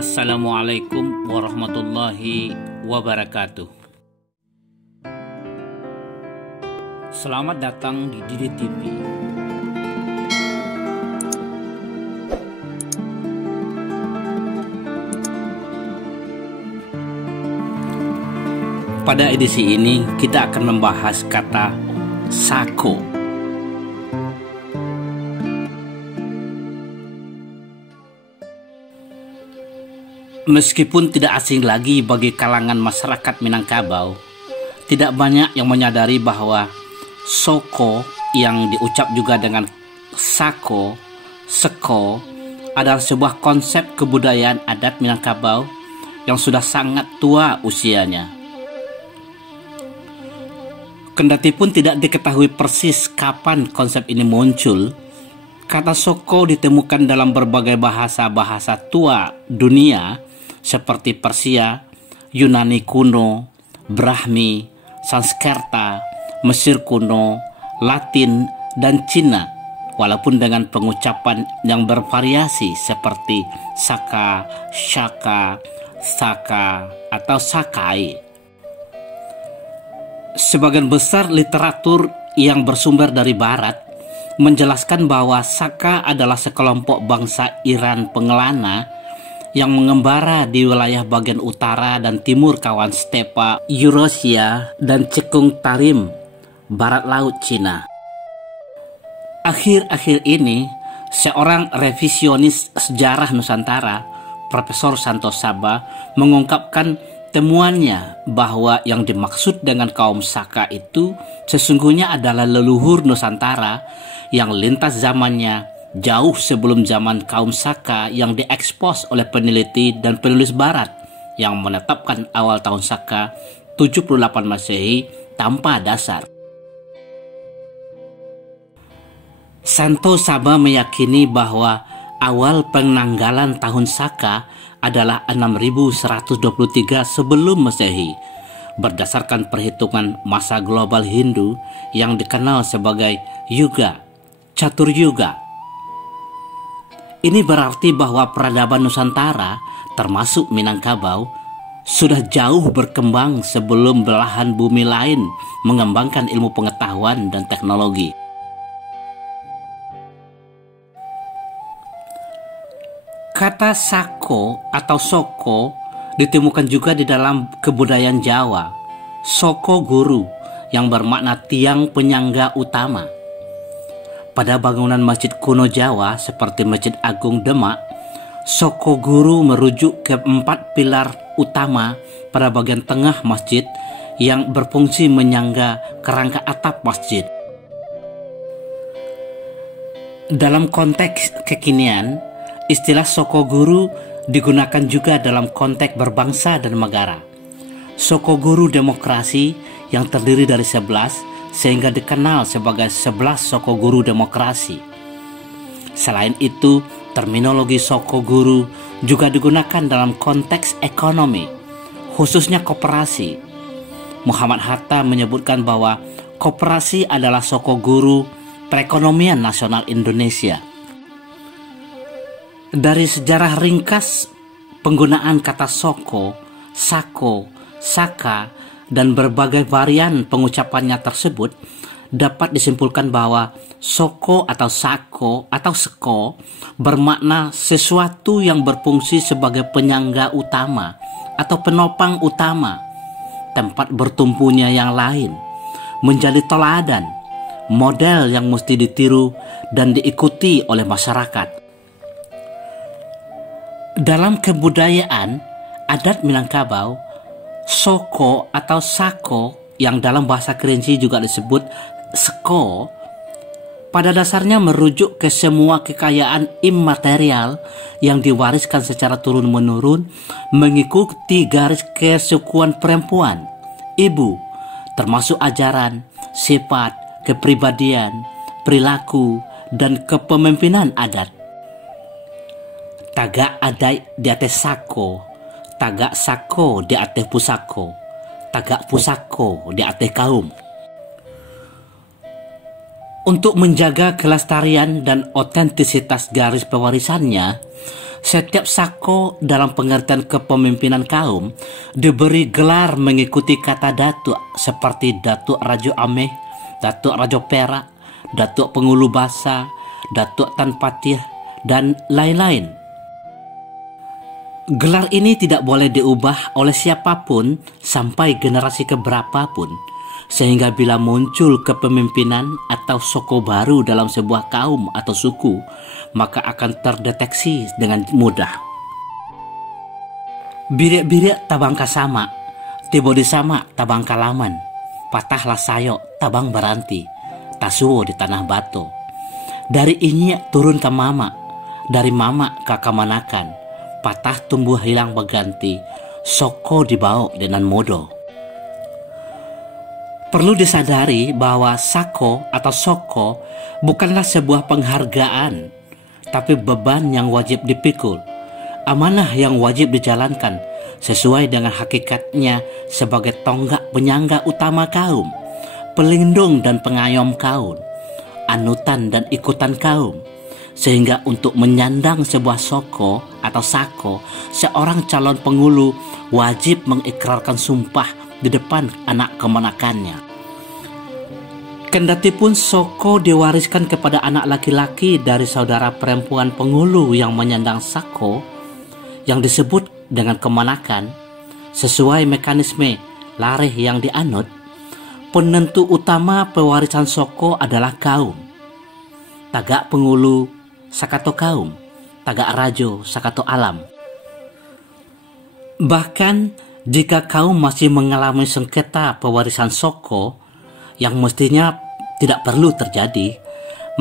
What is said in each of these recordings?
Assalamualaikum warahmatullahi wabarakatuh. Selamat datang di Didi TV. Pada edisi ini kita akan membahas kata sako. Meskipun tidak asing lagi bagi kalangan masyarakat Minangkabau, tidak banyak yang menyadari bahwa soko yang diucap juga dengan sako, seko adalah sebuah konsep kebudayaan adat Minangkabau yang sudah sangat tua usianya. Kendati pun tidak diketahui persis kapan konsep ini muncul, kata soko ditemukan dalam berbagai bahasa-bahasa tua dunia seperti Persia, Yunani kuno, Brahmi, Sanskerta, Mesir kuno, Latin, dan Cina, walaupun dengan pengucapan yang bervariasi seperti saka, shaka, saka, atau sakai. Sebagian besar literatur yang bersumber dari barat menjelaskan bahwa Saka adalah sekelompok bangsa Iran pengelana yang mengembara di wilayah bagian utara dan timur kawan stepa Eurasia dan cekung Tarim, barat laut Cina. Akhir-akhir ini, seorang revisionis sejarah Nusantara, Profesor Santo Saba, mengungkapkan temuannya bahwa yang dimaksud dengan kaum Saka itu sesungguhnya adalah leluhur Nusantara yang lintas zamannya jauh sebelum zaman kaum Saka yang diekspos oleh peneliti dan penulis barat yang menetapkan awal tahun Saka 78 Masehi tanpa dasar. Santo Saba meyakini bahwa awal penanggalan tahun Saka adalah 6123 sebelum Masehi berdasarkan perhitungan masa global Hindu yang dikenal sebagai Yuga, Catur Yuga. Ini berarti bahwa peradaban Nusantara, termasuk Minangkabau, sudah jauh berkembang sebelum belahan bumi lain mengembangkan ilmu pengetahuan dan teknologi. Kata sako atau soko ditemukan juga di dalam kebudayaan Jawa. Soko guru yang bermakna tiang penyangga utama. Pada bangunan masjid kuno Jawa seperti Masjid Agung Demak, soko guru merujuk ke 4 pilar utama pada bagian tengah masjid yang berfungsi menyangga kerangka atap masjid. Dalam konteks kekinian, istilah soko guru digunakan juga dalam konteks berbangsa dan negara. Soko guru demokrasi yang terdiri dari 11 sehingga dikenal sebagai 11 soko guru demokrasi. Selain itu, terminologi soko guru juga digunakan dalam konteks ekonomi, khususnya koperasi. Muhammad Hatta menyebutkan bahwa koperasi adalah soko guru perekonomian nasional Indonesia. Dari sejarah ringkas penggunaan kata soko, sako, saka, dan berbagai varian pengucapannya tersebut, dapat disimpulkan bahwa soko atau sako atau seko bermakna sesuatu yang berfungsi sebagai penyangga utama atau penopang utama, tempat bertumpunya yang lain, menjadi teladan, model yang mesti ditiru dan diikuti oleh masyarakat. Dalam kebudayaan adat Minangkabau, soko atau sako yang dalam bahasa Kerinci juga disebut seko pada dasarnya merujuk ke semua kekayaan imaterial yang diwariskan secara turun-menurun mengikuti garis kesukuan perempuan, ibu, termasuk ajaran, sifat, kepribadian, perilaku, dan kepemimpinan adat. Tagak adai di atas sako, tagak sako di atas pusako, tagak pusako di atas kaum. Untuk menjaga kelestarian dan otentisitas garis pewarisannya, Setiap sako dalam pengertian kepemimpinan kaum diberi gelar mengikuti kata datuk seperti Datuk Rajo Ameh, Datuk Rajo Perak, Datuk Pengulu Basa, Datuk Tan Patih, dan lain-lain. Gelar ini tidak boleh diubah oleh siapapun sampai generasi keberapapun, sehingga bila muncul kepemimpinan atau soko baru dalam sebuah kaum atau suku, maka akan terdeteksi dengan mudah. Birik-birik tabang kasama, tibodi sama tabang kalaman, patahlah sayok tabang beranti, tasuo di tanah batu. Dari inyak turun ke mama, dari mama ke kamanakan, patah tumbuh hilang berganti, soko dibawa dengan modo. Perlu disadari bahwa sako atau soko bukanlah sebuah penghargaan, tapi beban yang wajib dipikul, amanah yang wajib dijalankan sesuai dengan hakikatnya sebagai tonggak penyangga utama kaum, pelindung dan pengayom kaum, anutan dan ikutan kaum. Sehingga untuk menyandang sebuah soko atau sako, seorang calon pengulu wajib mengikrarkan sumpah di depan anak kemenakannya. Kendatipun soko diwariskan kepada anak laki-laki dari saudara perempuan pengulu yang menyandang sako yang disebut dengan kemenakan, sesuai mekanisme lareh yang dianut, penentu utama pewarisan soko adalah kaum. Tagak pengulu sakato kaum, tagak rajo sakato alam. Bahkan jika kaum masih mengalami sengketa pewarisan soko yang mestinya tidak perlu terjadi,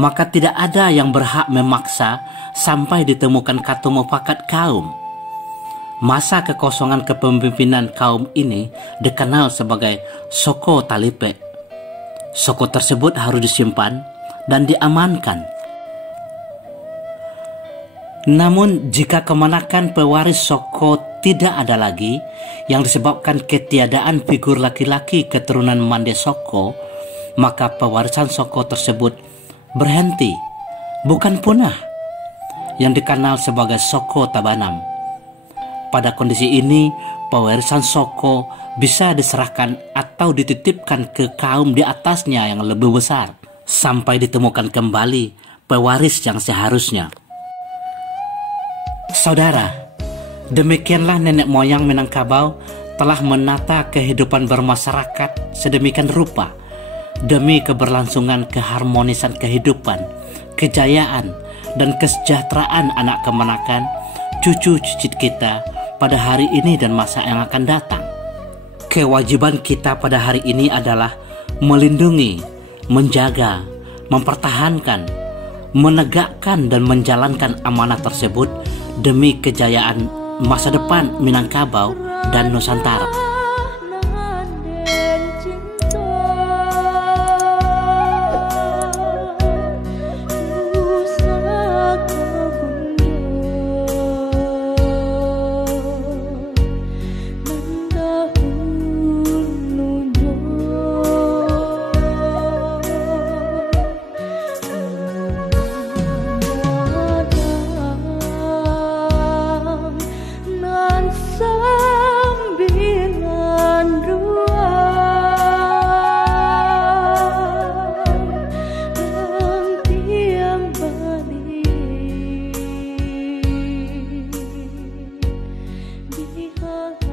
maka tidak ada yang berhak memaksa sampai ditemukan kata mufakat kaum. Masa kekosongan kepemimpinan kaum ini dikenal sebagai soko talipe. Soko tersebut harus disimpan dan diamankan. Namun jika kemenakan pewaris soko tidak ada lagi, yang disebabkan ketiadaan figur laki-laki keturunan Mande Soko, maka pewarisan soko tersebut berhenti, bukan punah, yang dikenal sebagai soko tabanam. Pada kondisi ini, pewarisan soko bisa diserahkan atau dititipkan ke kaum di atasnya yang lebih besar, sampai ditemukan kembali pewaris yang seharusnya. Saudara, demikianlah nenek moyang Minangkabau telah menata kehidupan bermasyarakat sedemikian rupa demi keberlangsungan keharmonisan kehidupan, kejayaan, dan kesejahteraan anak kemenakan, cucu cicit kita pada hari ini dan masa yang akan datang. Kewajiban kita pada hari ini adalah melindungi, menjaga, mempertahankan, menegakkan dan menjalankan amanah tersebut demi kejayaan masa depan Minangkabau dan Nusantara. Because